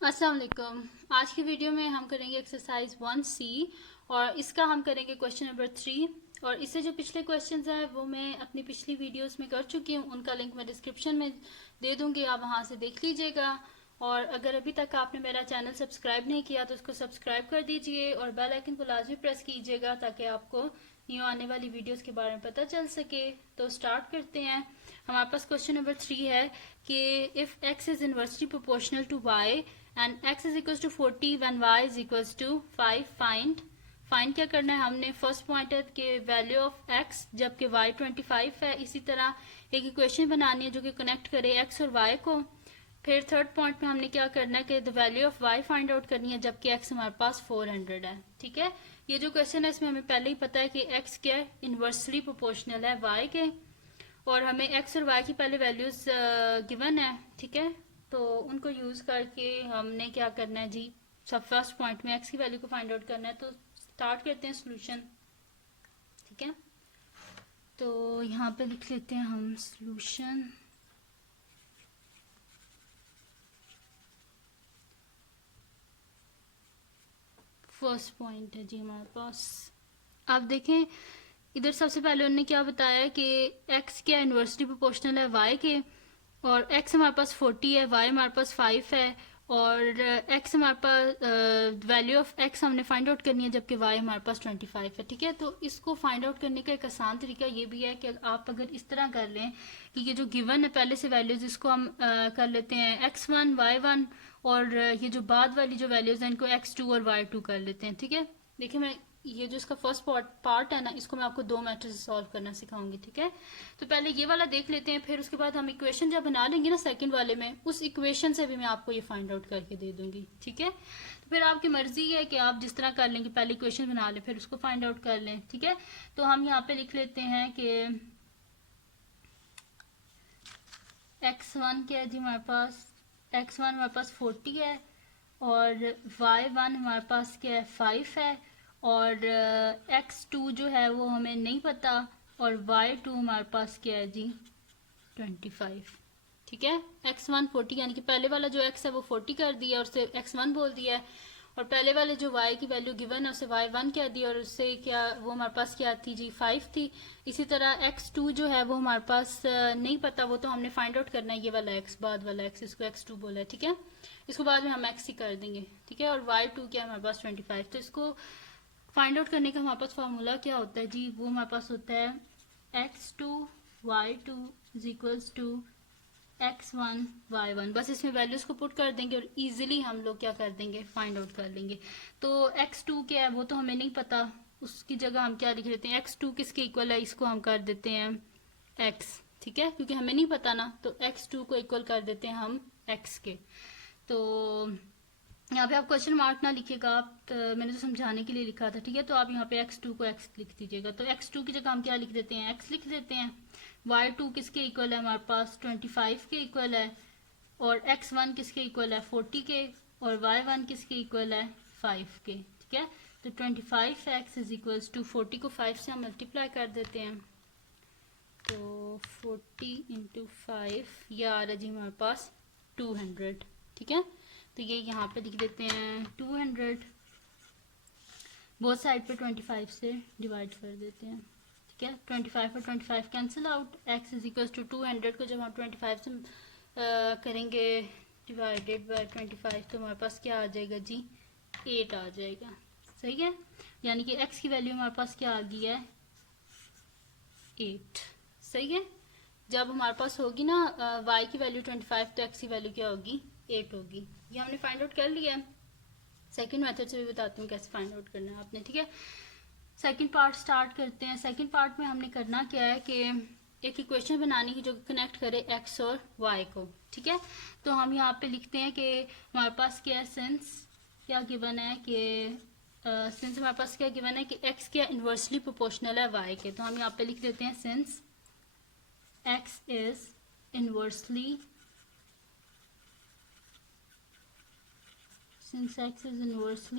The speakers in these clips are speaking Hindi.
अस्सलाम वालेकुम। आज की वीडियो में हम करेंगे एक्सरसाइज 1C और इसका हम करेंगे क्वेश्चन नंबर 3। और इससे जो पिछले क्वेश्चंस हैं वो मैं अपनी पिछली वीडियोस में कर चुकी हूँ, उनका लिंक मैं डिस्क्रिप्शन में दे दूँगी, आप वहाँ से देख लीजिएगा। और अगर अभी तक आपने मेरा चैनल सब्सक्राइब नहीं किया तो उसको सब्सक्राइब कर दीजिए और बेल आइकन को लाजमी प्रेस कीजिएगा ताकि आपको न्यू आने वाली वीडियोस के बारे में पता चल सके। तो स्टार्ट करते हैं। हमारे पास क्वेश्चन नंबर 3 है कि if x is inversely proportional to y and x is equal to 40 when y is equal to 5 find क्या करना है हमने। फर्स्ट पॉइंट है कि वैल्यू ऑफ x जबकि y 25 है। इसी तरह एक इक्वेशन बनानी है जो कि कनेक्ट करे x और y को। फिर थर्ड पॉइंट में हमने क्या करना है कि the value of y find out करनी है जबकि x हमारे पास 400 है। ठीक है, ये जो क्वेश्चन है इसमें हमें पहले ही पता है कि x क्या है, इनवर्सली प्रोपोर्शनल है y के, और हमें x और y की पहले वैल्यूज गिवन है। ठीक है, तो उनको यूज करके हमने क्या करना है जी, सब फर्स्ट पॉइंट में x की वैल्यू को फाइंड आउट करना है। तो स्टार्ट करते हैं सोल्यूशन। ठीक है, तो यहाँ पे लिख लेते हैं हम सोल्यूशन। फर्स्ट पॉइंट है जी हमारे पास। आप देखें इधर सबसे पहले उन्होंने क्या बताया कि x क्या इन्वर्सली प्रोपोर्शनल है y के, और x हमारे पास 40 है, y हमारे पास 5 है, और x हमारे पास वैल्यू ऑफ x हमने फाइंड आउट करनी है जबकि y हमारे पास 25 है। ठीक है, तो इसको फाइंड आउट करने का एक आसान तरीका ये भी है कि आप अगर इस तरह कर लें कि ये जो गिवन है पहले से वैल्यूज, इसको हम कर लेते हैं x1 y1, और ये जो बाद वाली जो वैल्यूज हैं इनको x2 और y2 कर लेते हैं। ठीक है, देखिए मैं ये जो इसका फर्स्ट पार्ट है ना, इसको मैं आपको 2 मेथड से सॉल्व करना सिखाऊंगी। ठीक है, तो पहले ये वाला देख लेते हैं, फिर उसके बाद हम इक्वेशन जब बना लेंगे ना सेकंड वाले में, उस इक्वेशन से भी मैं आपको ये फाइंड आउट करके दे दूंगी। ठीक है, तो फिर आपकी मर्जी है कि आप जिस तरह कर लेंगे, पहले इक्वेशन बना लें फिर उसको फाइंड आउट कर लें। ठीक है, तो हम यहाँ पे लिख लेते हैं कि x1 क्या है जी हमारे पास, x1 हमारे पास 40 है, और y1 हमारे पास क्या है 5 है, और x2 जो है वो हमें नहीं पता, और y2 हमारे पास क्या है जी 25। ठीक है, x1 40 यानी कि पहले वाला जो x है वो 40 कर दिया और उससे x1 बोल दिया है, और पहले वाले जो y की वैल्यू गिवन है उसे y1 कह दिया और उससे क्या वो हमारे पास क्या थी जी 5 थी। इसी तरह x2 जो है वो हमारे पास नहीं पता, वो तो हमने फाइंड आउट करना है, ये वाला x बाद वाला x, इसको x2 बोला है। ठीक है, इसको बाद में हम x ही कर देंगे। ठीक है, और y2 क्या है हमारे पास 25। तो इसको फाइंड आउट करने का हमारे पास फार्मूला क्या होता है जी, वो हमारे पास होता है x2 y2 is equals to x1 y1। बस इसमें वैल्यूज को पुट कर देंगे और इजीली हम लोग क्या कर देंगे, फाइंड आउट कर लेंगे। तो x2 क्या है वो तो हमें नहीं पता, उसकी जगह हम क्या लिख देते हैं, x2 किसके इक्वल है, इसको हम कर देते हैं x। ठीक है, क्योंकि हमें नहीं पता ना, तो x2 को इक्वल कर देते हैं हम x के। तो यहाँ पे आप क्वेश्चन मार्क ना लिखिएगा, आप मैंने तो समझाने के लिए लिखा था। ठीक है, तो आप यहाँ पे x2 को x लिख दीजिएगा। तो x2 की जगह हम क्या लिख देते हैं, x लिख देते हैं। y2 किसके इक्वल है हमारे पास 25 के इक्वल है, और x1 किसके इक्वल है 40 के, और y1 किसके इक्वल है 5 के। ठीक है, तो 25x इज इक्वल्स टू 40 को 5 से हम मल्टीप्लाई कर देते हैं, तो 40 इंटू 5 ये आ रहा है जी हमारे पास 200। ठीक है, तो ये यहाँ पे लिख देते हैं 200, बोथ साइड पे 25 से डिवाइड कर देते हैं। ठीक है, 25 और 25 cancel out, x is equal to 200 को जब हम 25 से करेंगे डिवाइडेड बाय 25, तो हमारे पास क्या आ जाएगा जी 8 आ जाएगा। सही है, यानी कि x की वैल्यू हमारे पास क्या आ गई है 8। सही है, जब हमारे पास होगी ना y की वैल्यू 25 तो x की वैल्यू क्या होगी 8 होगी। ये हमने फाइंड आउट कर लिया है। सेकंड मेथड से भी बताती हूँ कैसे फाइंड आउट करना है आपने। ठीक है, सेकंड पार्ट स्टार्ट करते हैं। सेकंड पार्ट में हमने करना क्या है कि एक इक्वेशन बनानी है जो कनेक्ट करे x और y को। ठीक है, तो हम यहाँ पे लिखते हैं कि हमारे पास क्या है, सिंस क्या गिवन है कि सिंस हमारे पास क्या गिवन है कि x क्या इन्वर्सली प्रोपोर्शनल है y के, तो हम यहाँ पे लिख देते हैं since x is inversely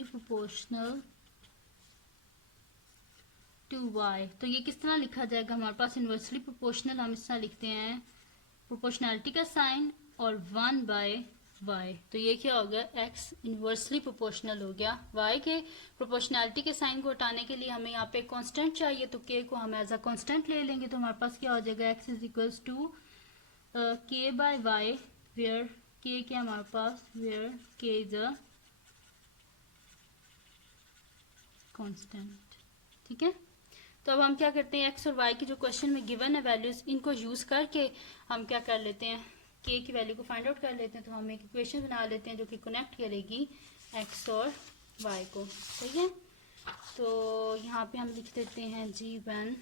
proportional to y। तो ये किस तरह लिखा जाएगा, हमारे पास इन्वर्सली प्रोपोर्शनल हम इस तरह लिखते हैं प्रोपोर्शनैलिटी का साइन और 1 बाय y। तो ये क्या हो गया, x इन्वर्सली प्रोपोर्शनल हो गया y के। प्रोपोर्शनैलिटी के साइन को हटाने के लिए हमें यहाँ पे कांस्टेंट चाहिए, तो k को हम एज अ कांस्टेंट ले लेंगे। तो हमारे पास क्या हो जाएगा, x is equals to k by y, where k क्या हमारे पास, where k is a constant. ठीक है, तो अब हम क्या करते हैं, x और y की जो क्वेश्चन में गिवन है वैल्यूज, इनको यूज करके हम क्या कर लेते हैं, k की वैल्यू को फाइंड आउट कर लेते हैं। तो हम एक इक्वेशन बना लेते हैं जो कि कनेक्ट करेगी x और y को। सही है, तो यहाँ पे हम लिख देते हैं जी व्हेन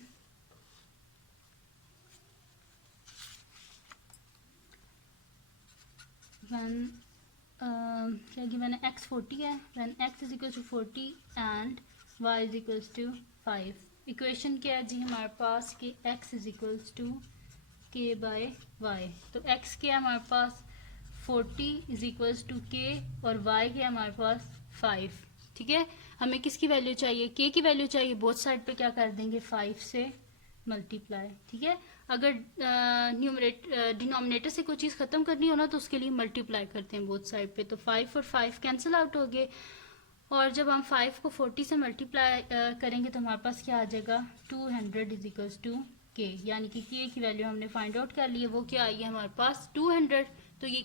क्या गिवन है, x 40 है, when x is equal to 40 and y is equals to 5। Equation क्या है जी हमारे पास कि x is equals to k by y। तो x क्या है हमारे पास 40 इज इक्वल्स टू k और y क्या है हमारे पास 5। ठीक है, हमें किसकी वैल्यू चाहिए, k की वैल्यू चाहिए। बोथ साइड पे क्या कर देंगे, 5 से मल्टीप्लाई। ठीक है, अगर डिनोमिनेटर से कोई चीज़ ख़त्म करनी हो ना तो उसके लिए मल्टीप्लाई करते हैं बोथ साइड पे। तो 5 और 5 कैंसिल आउट हो गए, और जब हम 5 को 40 से मल्टीप्लाई करेंगे तो हमारे पास क्या आ जाएगा, 200 इज इक्वल्स टू k, यानी कि k की वैल्यू हमने फाइंड आउट कर ली है, वो क्या आई है हमारे पास 200। तो ये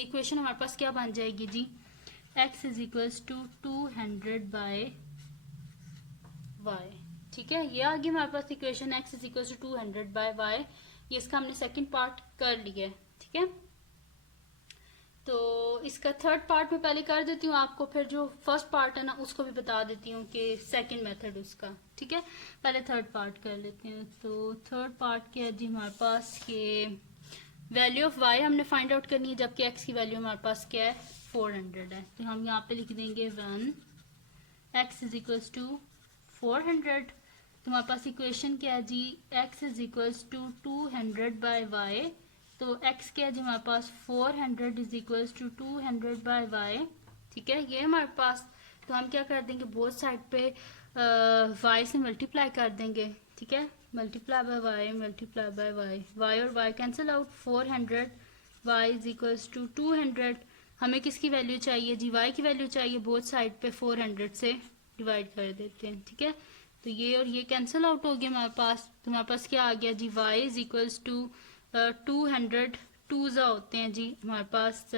इक्वेशन हमारे पास क्या बन जाएगी जी, x is equals to 200 by y। ठीक है, ये आ गई हमारे पास equation x is equals to 200 by y। ये इसका हमने सेकंड पार्ट कर लिया है। ठीक है, तो इसका थर्ड पार्ट में पहले कर देती हूँ आपको, फिर जो फर्स्ट पार्ट है ना उसको भी बता देती हूँ कि सेकंड मेथड उसका। ठीक है, पहले थर्ड पार्ट कर लेते हैं। तो थर्ड पार्ट क्या है जी हमारे पास कि वैल्यू ऑफ y हमने फाइंड आउट करनी है, जबकि x की वैल्यू हमारे पास क्या है 400 है। तो हम यहाँ पे लिख देंगे one x is equals to 400। तो हमारे पास इक्वेशन क्या है जी, x is equals to 200 by y। तो x क्या है जी हमारे पास 400 is equals to 200 by y। ठीक है, ये हमारे पास, तो हम क्या कर देंगे, बोथ साइड पे y से मल्टीप्लाई कर देंगे। ठीक है, multiply by y, multiply by y, y और y cancel out, 400 y is equals to 200। हमें किसकी वैल्यू चाहिए जी, y की वैल्यू चाहिए। बोथ साइड पे 400 से डिवाइड कर देते हैं। ठीक है, तो ये और ये कैंसिल आउट हो गया हमारे पास। तो हमारे पास क्या आ गया जी, y इज इक्वल्स टू 200, टू ज़ा होते हैं जी हमारे पास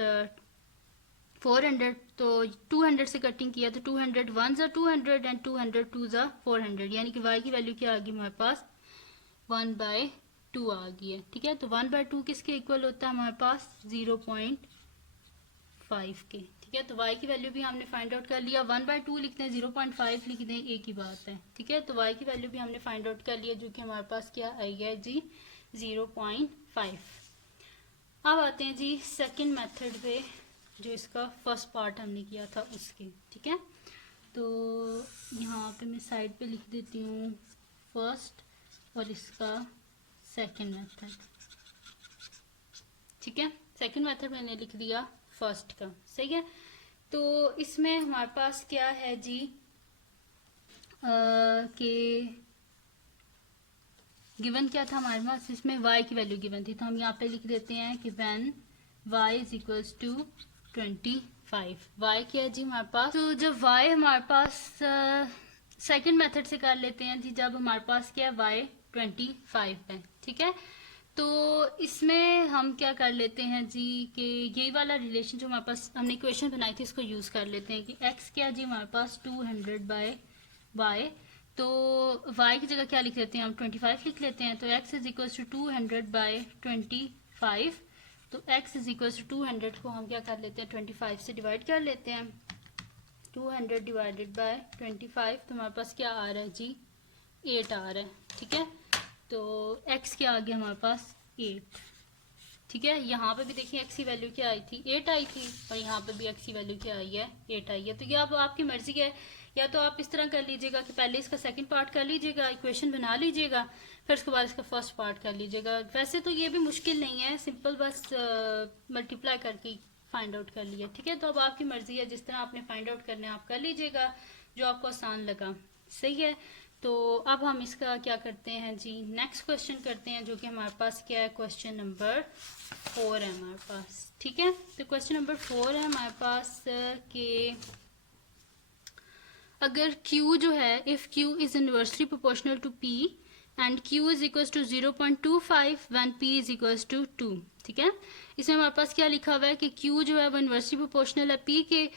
400। तो 200 से कटिंग किया तो 200 वन ज़ा 200 एंड 200 टू ज़ा 400, यानी कि y की वैल्यू क्या आ गई हमारे पास 1/2 आ गई है। ठीक है, तो 1/2 किसके इक्वल होता है हमारे पास 0.5 के। ठीक है, तो y की वैल्यू भी हमने फाइंड आउट कर लिया। 1/2 लिखते हैं, 0.5 लिख दें, एक ही बात है। ठीक है, तो y की वैल्यू भी हमने फाइंड आउट कर लिया, जो कि हमारे पास क्या आई है जी 0.5। अब आते हैं जी सेकंड मेथड पे, जो इसका फर्स्ट पार्ट हमने किया था उसके। ठीक है, तो यहाँ पे मैं साइड पे लिख देती हूँ फर्स्ट और इसका सेकंड मेथड। ठीक है, सेकंड मेथड मैंने लिख दिया फर्स्ट का। सही है, तो इसमें हमारे पास क्या है जी कि गिवन क्या था हमारे पास, इसमें y की वैल्यू गिवन थी। तो हम यहाँ पे लिख देते हैं कि when y is equals to 25। y क्या है जी हमारे पास, तो जब y हमारे पास सेकंड मेथड से कर लेते हैं जी, जब हमारे पास क्या है y 25 है। ठीक है, तो इसमें हम क्या कर लेते हैं जी कि यही वाला रिलेशन जो हमारे पास हमने इक्वेशन बनाई थी इसको यूज़ कर लेते हैं कि x क्या जी हमारे पास 200 बाय y। तो y की जगह क्या लिख लेते हैं हम 25 लिख लेते हैं। तो x is equal to 200 by 25। तो x इज इक्वल टू 200 को हम क्या कर लेते हैं 25 से डिवाइड कर लेते हैं। 200 डिवाइडेड बाय 25, तो हमारे पास क्या आ रहा है जी 8 आ रहा है। ठीक है, तो x क्या आ गया हमारे पास 8। ठीक है, यहाँ पे भी देखिए x की वैल्यू क्या आई थी 8 आई थी, और यहाँ पे भी x की वैल्यू क्या आई है 8 आई है। तो ये अब आपकी मर्जी है, या तो आप इस तरह कर लीजिएगा कि पहले इसका सेकंड पार्ट कर लीजिएगा, इक्वेशन बना लीजिएगा, फिर उसके बाद इसका फर्स्ट पार्ट कर लीजिएगा। वैसे तो ये भी मुश्किल नहीं है, सिंपल बस मल्टीप्लाई करके फाइंड आउट कर लिया। ठीक है, तो अब आपकी मर्जी है, जिस तरह आपने फाइंड आउट करना है आप कर लीजिएगा, जो आपको आसान लगा। सही है, तो अब हम इसका क्या करते हैं जी, नेक्स्ट क्वेश्चन करते हैं, जो कि हमारे पास क्या है, क्वेश्चन नंबर 4 है हमारे पास। ठीक है, तो क्वेश्चन नंबर 4 है हमारे पास कि अगर Q जो है, if Q is inversely proportional to P and Q is equal to 0.25 when P is equal to 2। ठीक है, इसमें हमारे पास क्या लिखा हुआ है कि Q जो है वो इनवर्सली प्रोपोर्शनल है P के,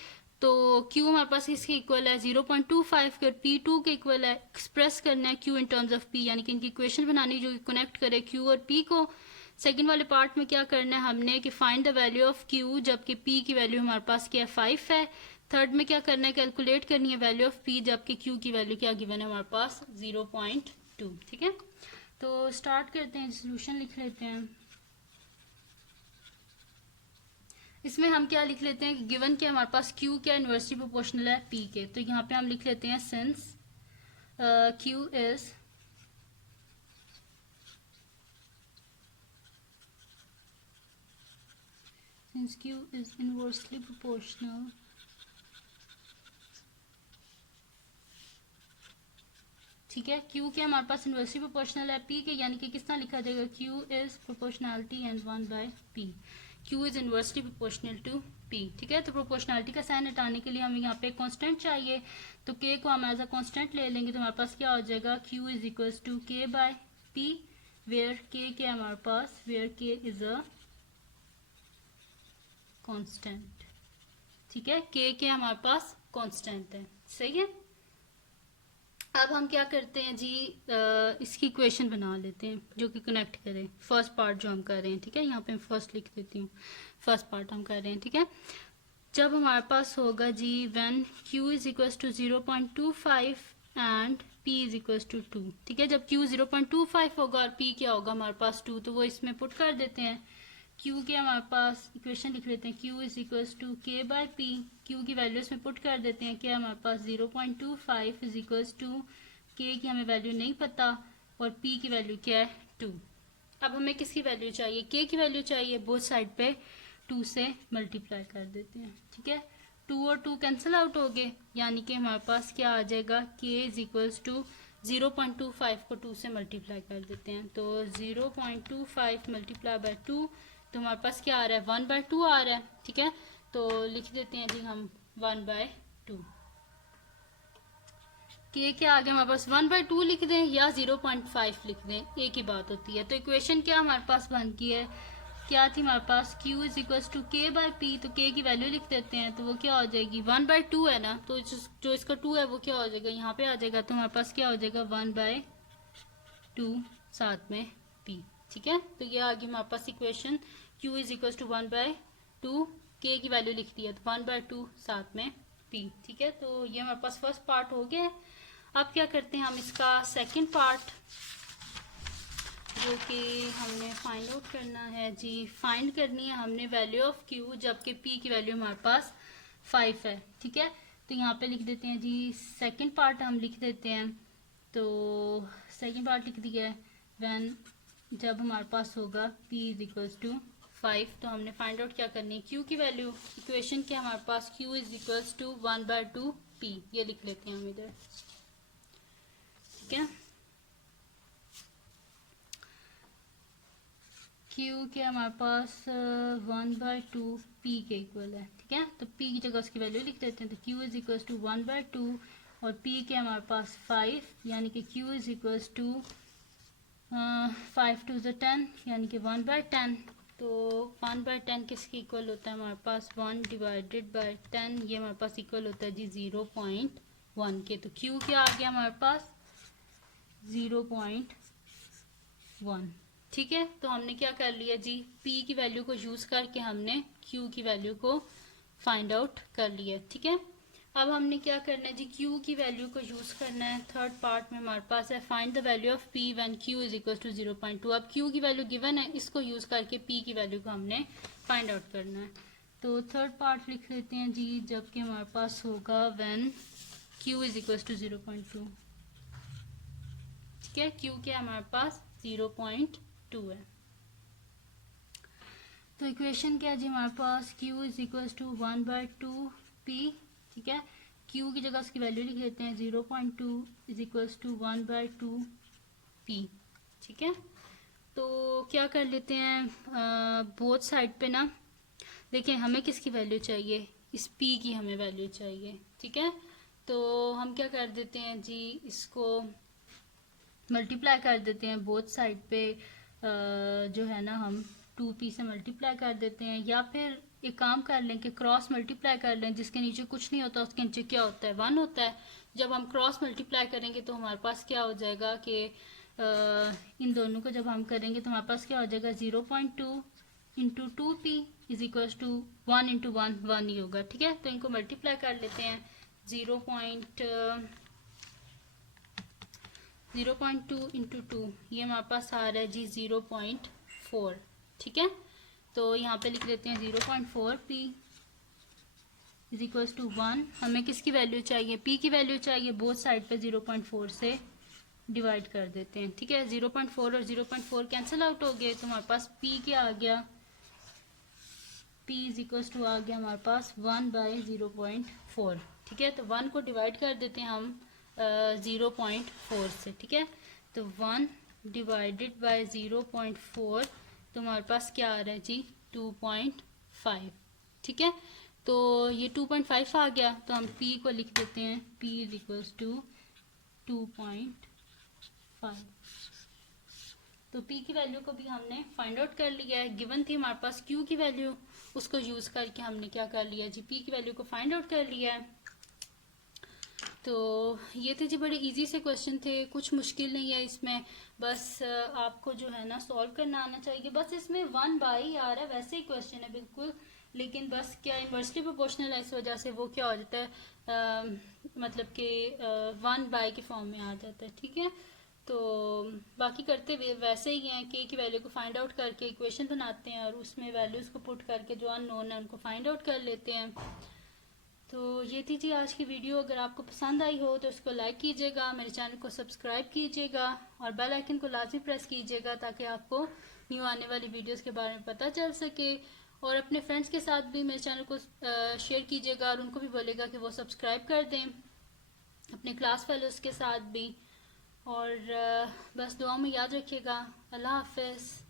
तो Q हमारे पास इसके इक्वल है 0.25 के, और P2 के इक्वल है। एक्सप्रेस करना है Q in terms of P, यानी कि इनकी इक्वेशन बनानी जो कनेक्ट करे Q और P को। सेकंड वाले पार्ट में क्या करना है हमने कि find the value of Q, जबकि P की वैल्यू हमारे पास क्या है, 5 है। थर्ड में क्या करना है, कैलकुलेट करनी है वैल्यू ऑफ P, जबकि Q की वैल्यू क्या गिवन है हमारे पास, 0.2। ठीक है, तो स्टार्ट करते हैं, सोल्यूशन लिख लेते हैं। इसमें हम क्या लिख लेते हैं कि गिवन क्या हमारे पास Q क्या इनवर्सली प्रोपोर्शनल है P के, तो यहाँ पे हम लिख लेते हैं since Q is inversely proportional ठीक है, Q क्या हमारे पास इनवर्सली प्रोपोर्शनल है P के, यानी कि किस तरह लिखा जाएगा, Q is proportionality and 1/P। Q is inversely proportional to P। ठीक है, तो प्रोपोर्शनैलिटी का साइन हटाने के लिए हमें यहाँ पे कांस्टेंट चाहिए, तो K को हम एज अ कांस्टेंट ले लेंगे, तो हमारे पास क्या हो जाएगा, Q is equal to K/P, where K क्या हमारे पास, where K is a constant. ठीक है, K क्या हमारे पास कांस्टेंट है। सही है, अब हम क्या करते हैं जी, इसकी इक्वेशन बना लेते हैं जो कि कनेक्ट करें फर्स्ट पार्ट जो हम कर रहे हैं। ठीक है, यहाँ पे मैं फर्स्ट लिख देती हूँ, फर्स्ट पार्ट हम कर रहे हैं। ठीक है, जब हमारे पास होगा जी when Q is equal to 0.25 and P is equal to 2। ठीक है, जब Q 0.25 होगा और P क्या होगा हमारे पास 2, तो वो इसमें पुट कर देते हैं। Q के हमारे पास इक्वेशन लिख लेते हैं, Q is equal to K/P। Q की वैल्यू इसमें पुट कर देते हैं, क्या हमारे पास 0.25 इज इक्वल टू K की हमें वैल्यू नहीं पता, और P की वैल्यू क्या है, 2। अब हमें किसकी वैल्यू चाहिए, K की वैल्यू चाहिए, बोथ साइड पे 2 से मल्टीप्लाई कर देते हैं। ठीक है, 2 और 2 कैंसिल आउट हो गए, यानी कि हमारे पास क्या आ जाएगा, K इज इक्वल टू 0.25 को 2 से मल्टीप्लाई कर देते हैं, तो 0.25 मल्टीप्लाई बाय 2, तो हमारे पास क्या आ रहा है, 1/2 आ रहा है। ठीक है, तो लिख देते हैं जी हम 1/2। के क्या आ गया हमारे पास, 1/2 लिख दें या 0.5 लिख दें, एक ही बात होती है। तो इक्वेशन क्या हमारे पास बन की है, क्या थी हमारे पास, Q is equal to K/P, तो K की वैल्यू लिख देते हैं, तो वो क्या हो जाएगी, 1/2 है ना, तो जो इसका 2 है वो क्या हो जाएगा, यहाँ पे आ जाएगा, तो हमारे पास क्या हो जाएगा, 1/2 साथ में P। ठीक है, तो ये आ गई हमारे पास equation, Q is equal to 1/2, K की वैल्यू लिख दी है, तो 1/2 साथ में P। ठीक है, तो ये हमारे पास फर्स्ट पार्ट हो गया है। अब क्या करते हैं हम इसका सेकंड पार्ट, जो कि हमने फाइंड आउट करना है जी, फाइंड करनी है हमने वैल्यू ऑफ Q, जबकि P की वैल्यू हमारे पास 5 है। ठीक है, तो यहाँ पे लिख देते हैं जी, सेकंड पार्ट हम लिख देते हैं, तो सेकंड पार्ट लिख दिया है, व्हेन जब हमारे पास होगा P इज इक्वल टू 5, तो हमने फाइंड आउट क्या करनी है, Q की वैल्यू। इक्वेशन क्या हमारे पास, Q is equal to 1/2 P, ये लिख लेते हैं हम इधर। ठीक है, Q के हमारे पास 1/2 P के इक्वल है। ठीक है, तो P की जगह उसकी वैल्यू लिख देते हैं, तो Q इज इक्वल टू 1/2 और P के हमारे पास 5, यानी कि Q इज इक्वल टू 5 2 10, यानी कि 1/10। तो 1/10 किसके इक्वल होता है हमारे पास, 1 डिवाइडेड बाय 10, ये हमारे पास इक्वल होता है जी 0.1 के। तो Q क्या आ गया हमारे पास, 0.1। ठीक है, तो हमने क्या कर लिया जी, P की वैल्यू को यूज करके हमने Q की वैल्यू को फाइंड आउट कर लिया। ठीक है, अब हमने क्या करना है जी, Q की वैल्यू को यूज करना है। थर्ड पार्ट में हमारे पास है find the value of P when Q is equal to 0.2। अब Q की वैल्यू गिवन है, इसको यूज करके P की वैल्यू को हमने फाइंड आउट करना है। तो थर्ड पार्ट लिख लेते हैं जी, जबकि हमारे पास होगा when Q is equal to 0.2। ठीक है, Q क्या हमारे पास 0.2 है। तो इक्वेशन क्या जी हमारे पास, Q is equal to 1/2 P। ठीक है, Q की जगह उसकी वैल्यू लिख लेते हैं 0.2 इज इक्वल्स टू 1/2 P। ठीक है, तो क्या कर लेते हैं बोथ साइड पे ना, देखिए हमें किसकी वैल्यू चाहिए, इस P की हमें वैल्यू चाहिए। ठीक है, तो हम क्या कर देते हैं जी, इसको मल्टीप्लाई कर देते हैं बोथ साइड पे, जो है ना हम 2p से मल्टीप्लाई कर देते हैं, या फिर एक काम कर लें कि क्रॉस मल्टीप्लाई कर लें, जिसके नीचे कुछ नहीं होता उसके नीचे क्या होता है, 1 होता है। जब हम क्रॉस मल्टीप्लाई करेंगे तो हमारे पास क्या हो जाएगा कि इन दोनों को जब हम करेंगे तो हमारे पास क्या हो जाएगा, 0.2 into 2p is equal to 1 into 1 1 ही होगा। ठीक है, तो इनको मल्टीप्लाई कर लेते हैं। 0.2 इंटू 2 ये हमारे पास आ रहा है जी 0.4। ठीक है, तो यहाँ पे लिख लेते हैं 0.4 p इज इक्वल्स टू 1। हमें किसकी वैल्यू चाहिए, p की वैल्यू चाहिए, बोथ साइड पे 0.4 से डिवाइड कर देते हैं। ठीक है, 0.4 और 0.4 कैंसिल आउट हो गए, तो हमारे पास p क्या आ गया, p इज इक्वल्स टू आ गया हमारे पास 1/0.4। ठीक है, तो 1 को डिवाइड कर देते हैं हम 0.4 से। ठीक है, तो 1 डिवाइडेड बाय 0.4, तो हमारे पास क्या आ रहा है जी 2.5। ठीक है, तो ये 2.5 आ गया, तो हम p को लिख देते हैं, p इज इक्वल्स टू 2.5। तो p की वैल्यू को भी हमने फाइंड आउट कर लिया है। गिवन थी हमारे पास q की वैल्यू, उसको यूज करके हमने क्या कर लिया जी, p की वैल्यू को फाइंड आउट कर लिया है। तो ये थे जी बड़े इजी से क्वेश्चन थे, कुछ मुश्किल नहीं है इसमें, बस आपको जो है ना सॉल्व करना आना चाहिए। बस इसमें 1 बाई आ रहा है, वैसे ही क्वेश्चन है बिल्कुल, लेकिन बस क्या इन्वर्सली प्रोपोर्शनल है, इस वजह से वो क्या हो जाता है, मतलब कि 1 बाई के फॉर्म में आ जाता है। ठीक है, तो बाकी करते हुए वैसे ही हैं कि की वैल्यू को फाइंड आउट करके इक्वेशन बनाते हैं और उसमें वैल्यूज़ को पुट करके जो अननोन है उनको फाइंड आउट कर लेते हैं। तो ये थी जी आज की वीडियो। अगर आपको पसंद आई हो तो इसको लाइक कीजिएगा, मेरे चैनल को सब्सक्राइब कीजिएगा और बेल आइकन को लाजमी प्रेस कीजिएगा ताकि आपको न्यू आने वाली वीडियोस के बारे में पता चल सके। और अपने फ्रेंड्स के साथ भी मेरे चैनल को शेयर कीजिएगा और उनको भी बोलेगा कि वो सब्सक्राइब कर दें, अपने क्लास फेलोज़ के साथ भी। और बस दुआ में याद रखिएगा। अल्लाह हाफिज़।